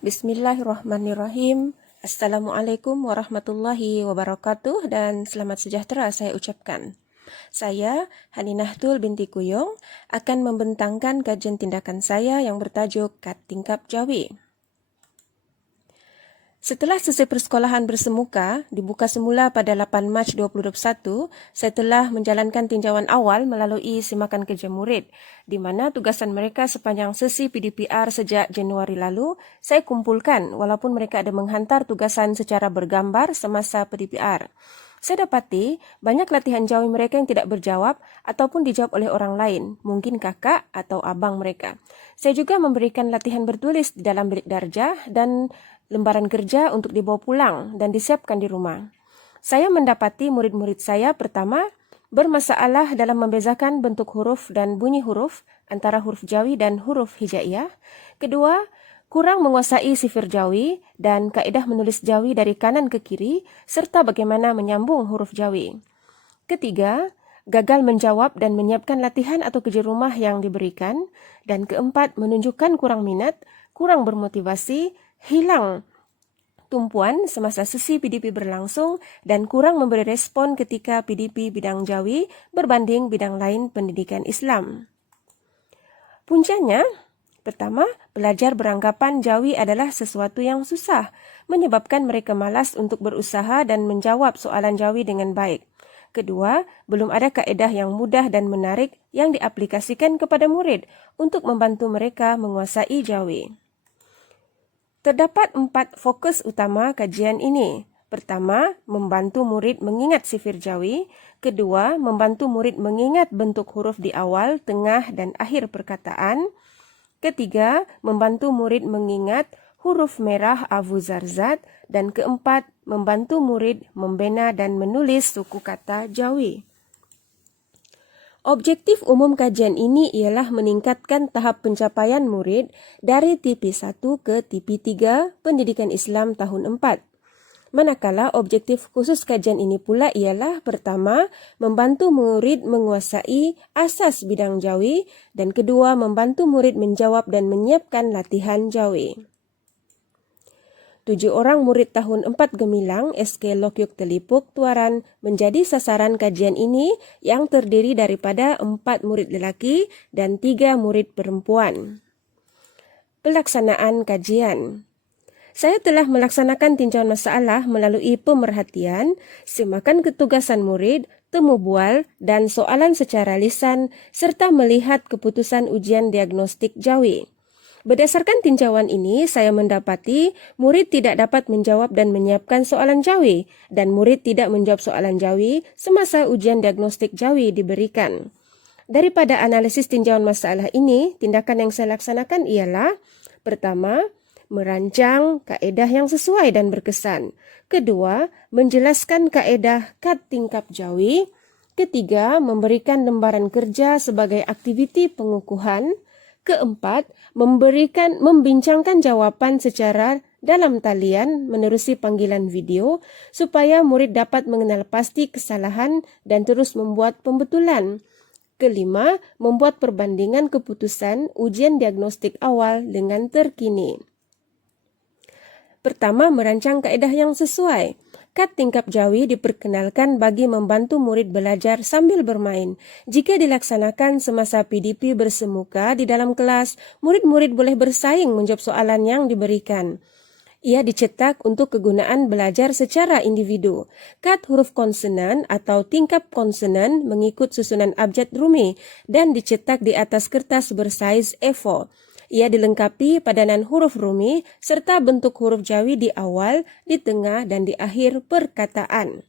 Bismillahirrahmanirrahim. Assalamualaikum warahmatullahi wabarakatuh dan selamat sejahtera saya ucapkan. Saya, Haninahtul binti Kuyung, akan membentangkan kajian tindakan saya yang bertajuk Kat Tingkap Jawi. Setelah selesai persekolahan bersemuka, dibuka semula pada 8 Mac 2021, saya telah menjalankan tinjauan awal melalui simakan kerja murid, di mana tugasan mereka sepanjang sesi PDPR sejak Januari lalu, saya kumpulkan walaupun mereka ada menghantar tugasan secara bergambar semasa PDPR. Saya dapati banyak latihan jawi mereka yang tidak berjawab ataupun dijawab oleh orang lain, mungkin kakak atau abang mereka. Saya juga memberikan latihan bertulis di dalam bilik darjah dan lembaran kerja untuk dibawa pulang dan disiapkan di rumah. Saya mendapati murid-murid saya pertama bermasalah dalam membezakan bentuk huruf dan bunyi huruf antara huruf Jawi dan huruf hijaiyah. Kedua, kurang menguasai sifir Jawi dan kaedah menulis Jawi dari kanan ke kiri serta bagaimana menyambung huruf Jawi. Ketiga, gagal menjawab dan menyiapkan latihan atau kerja rumah yang diberikan. Dan keempat, menunjukkan kurang minat, kurang bermotivasi, hilang tumpuan semasa sesi PDP berlangsung, dan kurang memberi respon ketika PDP bidang Jawi berbanding bidang lain pendidikan Islam. Puncanya, pertama, pelajar beranggapan Jawi adalah sesuatu yang susah, menyebabkan mereka malas untuk berusaha dan menjawab soalan Jawi dengan baik. Kedua, belum ada kaedah yang mudah dan menarik yang diaplikasikan kepada murid untuk membantu mereka menguasai Jawi. Terdapat 4 fokus utama kajian ini. Pertama, membantu murid mengingat sifir Jawi. Kedua, membantu murid mengingat bentuk huruf di awal, tengah, dan akhir perkataan. Ketiga, membantu murid mengingat huruf merah Abu Zarzat. Dan keempat, membantu murid membina dan menulis suku kata Jawi. Objektif umum kajian ini ialah meningkatkan tahap pencapaian murid dari TP1 ke TP3 Pendidikan Islam tahun 4. Manakala objektif khusus kajian ini pula ialah pertama, membantu murid menguasai asas bidang Jawi, dan kedua, membantu murid menjawab dan menyiapkan latihan Jawi. 7 orang murid tahun 4 Gemilang SK Lokyuk Telipuk Tuaran menjadi sasaran kajian ini yang terdiri daripada 4 murid lelaki dan 3 murid perempuan. Pelaksanaan kajian. Saya telah melaksanakan tinjauan masalah melalui pemerhatian, simakan ketugasan murid, temu bual, dan soalan secara lisan, serta melihat keputusan ujian diagnostik Jawi. Berdasarkan tinjauan ini, saya mendapati murid tidak dapat menjawab dan menyiapkan soalan Jawi, dan murid tidak menjawab soalan Jawi semasa ujian diagnostik Jawi diberikan. Daripada analisis tinjauan masalah ini, tindakan yang saya laksanakan ialah: pertama, merancang kaedah yang sesuai dan berkesan. Kedua, menjelaskan kaedah kat tingkap Jawi. Ketiga, memberikan lembaran kerja sebagai aktiviti pengukuhan. Keempat, membincangkan jawapan secara dalam talian menerusi panggilan video supaya murid dapat mengenal pasti kesalahan dan terus membuat pembetulan. Kelima, membuat perbandingan keputusan ujian diagnostik awal dengan terkini. Pertama, merancang kaedah yang sesuai. Kat tingkap Jawi diperkenalkan bagi membantu murid belajar sambil bermain. Jika dilaksanakan semasa PDP bersemuka di dalam kelas, murid-murid boleh bersaing menjawab soalan yang diberikan. Ia dicetak untuk kegunaan belajar secara individu. Kat huruf konsonan atau tingkap konsonan mengikut susunan abjad Rumi dan dicetak di atas kertas bersaiz A4. Ia dilengkapi padanan huruf Rumi serta bentuk huruf Jawi di awal, di tengah, dan di akhir perkataan.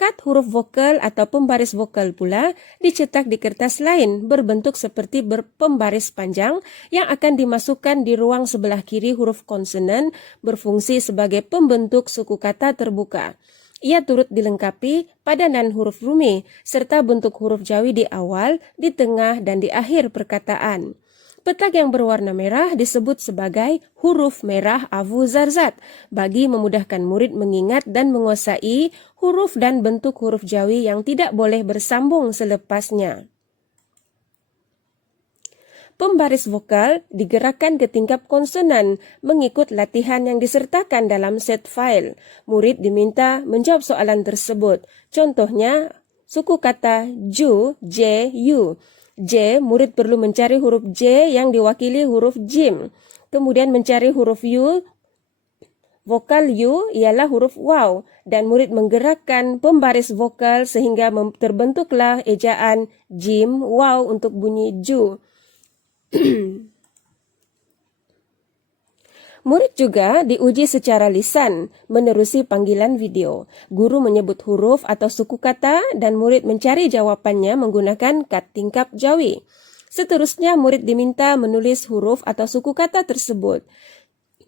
Kat huruf vokal atau pembaris vokal pula dicetak di kertas lain berbentuk seperti pembaris panjang yang akan dimasukkan di ruang sebelah kiri huruf konsonan berfungsi sebagai pembentuk suku kata terbuka. Ia turut dilengkapi padanan huruf Rumi serta bentuk huruf Jawi di awal, di tengah, dan di akhir perkataan. Petak yang berwarna merah disebut sebagai huruf merah Abu Zarzat bagi memudahkan murid mengingat dan menguasai huruf dan bentuk huruf Jawi yang tidak boleh bersambung selepasnya. Pembaris vokal digerakkan ke tingkap konsonan mengikut latihan yang disertakan dalam set file. Murid diminta menjawab soalan tersebut. Contohnya, suku kata ju, j, yu. J, murid perlu mencari huruf J yang diwakili huruf jim. Kemudian mencari huruf U, vokal U ialah huruf waw. Dan murid menggerakkan pembaris vokal sehingga terbentuklah ejaan jim, waw untuk bunyi ju. Murid juga diuji secara lisan menerusi panggilan video. Guru menyebut huruf atau suku kata dan murid mencari jawapannya menggunakan kad tingkap Jawi. Seterusnya murid diminta menulis huruf atau suku kata tersebut.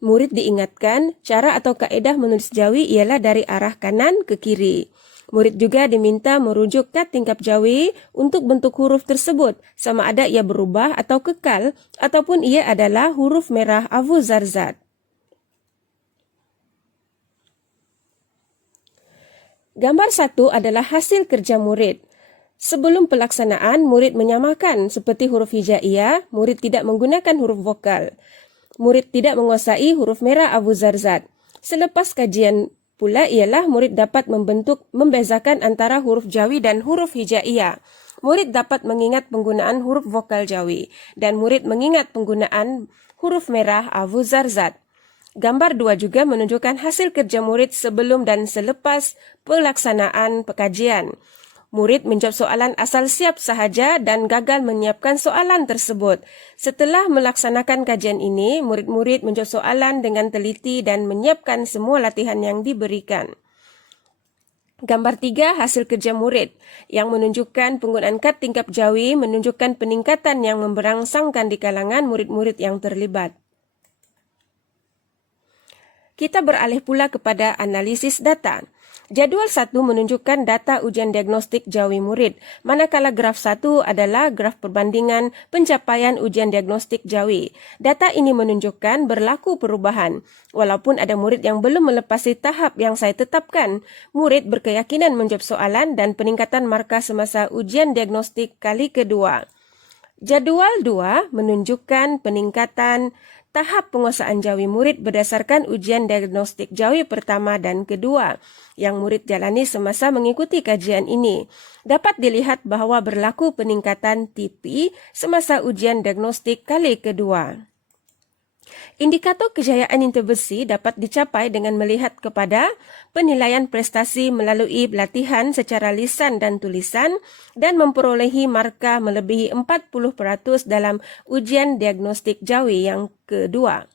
Murid diingatkan cara atau kaedah menulis Jawi ialah dari arah kanan ke kiri. Murid juga diminta merujuk kad tingkap Jawi untuk bentuk huruf tersebut, sama ada ia berubah atau kekal, ataupun ia adalah huruf merah Abu Zarzat. Gambar 1 adalah hasil kerja murid. Sebelum pelaksanaan, murid menyamakan seperti huruf hijaiyah, murid tidak menggunakan huruf vokal. Murid tidak menguasai huruf merah Abu Zarzat. Selepas kajian pula ialah murid dapat membezakan antara huruf Jawi dan huruf hijaiyah. Murid dapat mengingat penggunaan huruf vokal Jawi dan murid mengingat penggunaan huruf merah Abu Zarzat. Gambar 2 juga menunjukkan hasil kerja murid sebelum dan selepas pelaksanaan pekajian. Murid menjawab soalan asal siap sahaja dan gagal menyiapkan soalan tersebut. Setelah melaksanakan kajian ini, murid-murid menjawab soalan dengan teliti dan menyiapkan semua latihan yang diberikan. Gambar 3 hasil kerja murid yang menunjukkan penggunaan kad tingkap Jawi menunjukkan peningkatan yang memberangsangkan di kalangan murid-murid yang terlibat. Kita beralih pula kepada analisis data. Jadual 1 menunjukkan data ujian diagnostik Jawi murid, manakala graf 1 adalah graf perbandingan pencapaian ujian diagnostik Jawi. Data ini menunjukkan berlaku perubahan. Walaupun ada murid yang belum melepasi tahap yang saya tetapkan, murid berkeyakinan menjawab soalan dan peningkatan markah semasa ujian diagnostik kali kedua. Jadual 2 menunjukkan peningkatan tahap penguasaan Jawi murid berdasarkan ujian diagnostik Jawi pertama dan kedua yang murid jalani semasa mengikuti kajian ini. Dapat dilihat bahwa berlaku peningkatan TP semasa ujian diagnostik kali kedua. Indikator kejayaan intervensi dapat dicapai dengan melihat kepada penilaian prestasi melalui latihan secara lisan dan tulisan dan memperolehi markah melebihi 40% dalam ujian diagnostik Jawi yang kedua.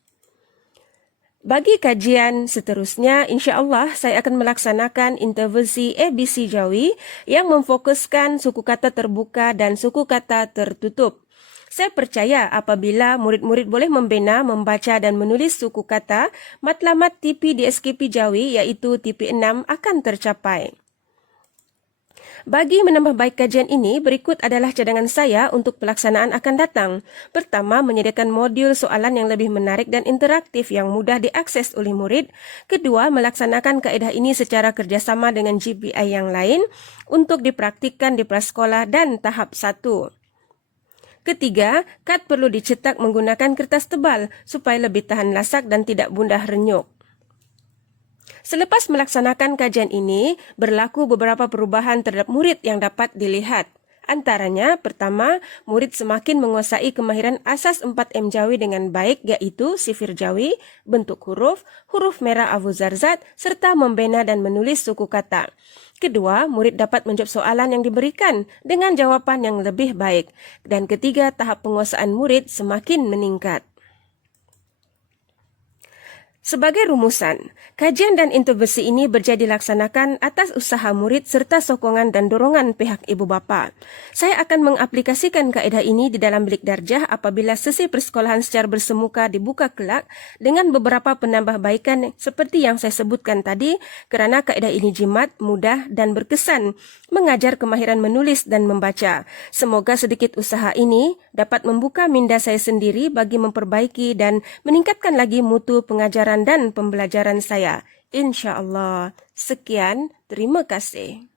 Bagi kajian seterusnya, insya-Allah saya akan melaksanakan intervensi ABC Jawi yang memfokuskan suku kata terbuka dan suku kata tertutup. Saya percaya apabila murid-murid boleh membina, membaca dan menulis suku kata, matlamat TP di SKP Jawi iaitu TP6 akan tercapai. Bagi menambah baik kajian ini, berikut adalah cadangan saya untuk pelaksanaan akan datang. Pertama, menyediakan modul soalan yang lebih menarik dan interaktif yang mudah diakses oleh murid. Kedua, melaksanakan kaedah ini secara kerjasama dengan GPI yang lain untuk dipraktikkan di prasekolah dan tahap 1. Ketiga, kad perlu dicetak menggunakan kertas tebal supaya lebih tahan lasak dan tidak mudah renyuk. Selepas melaksanakan kajian ini, berlaku beberapa perubahan terhadap murid yang dapat dilihat. Antaranya, pertama, murid semakin menguasai kemahiran asas 4M Jawi dengan baik, yaitu sifir Jawi, bentuk huruf, huruf merah Abu Zarzat, serta membina dan menulis suku kata. Kedua, murid dapat menjawab soalan yang diberikan dengan jawaban yang lebih baik. Dan ketiga, tahap penguasaan murid semakin meningkat. Sebagai rumusan, kajian dan intervensi ini berjadi dilaksanakan atas usaha murid serta sokongan dan dorongan pihak ibu bapa. Saya akan mengaplikasikan kaedah ini di dalam bilik darjah apabila sesi persekolahan secara bersemuka dibuka kelak dengan beberapa penambahbaikan seperti yang saya sebutkan tadi kerana kaedah ini jimat, mudah dan berkesan mengajar kemahiran menulis dan membaca. Semoga sedikit usaha ini dapat membuka minda saya sendiri bagi memperbaiki dan meningkatkan lagi mutu pengajaran dan pembelajaran saya. InsyaAllah. Sekian, terima kasih.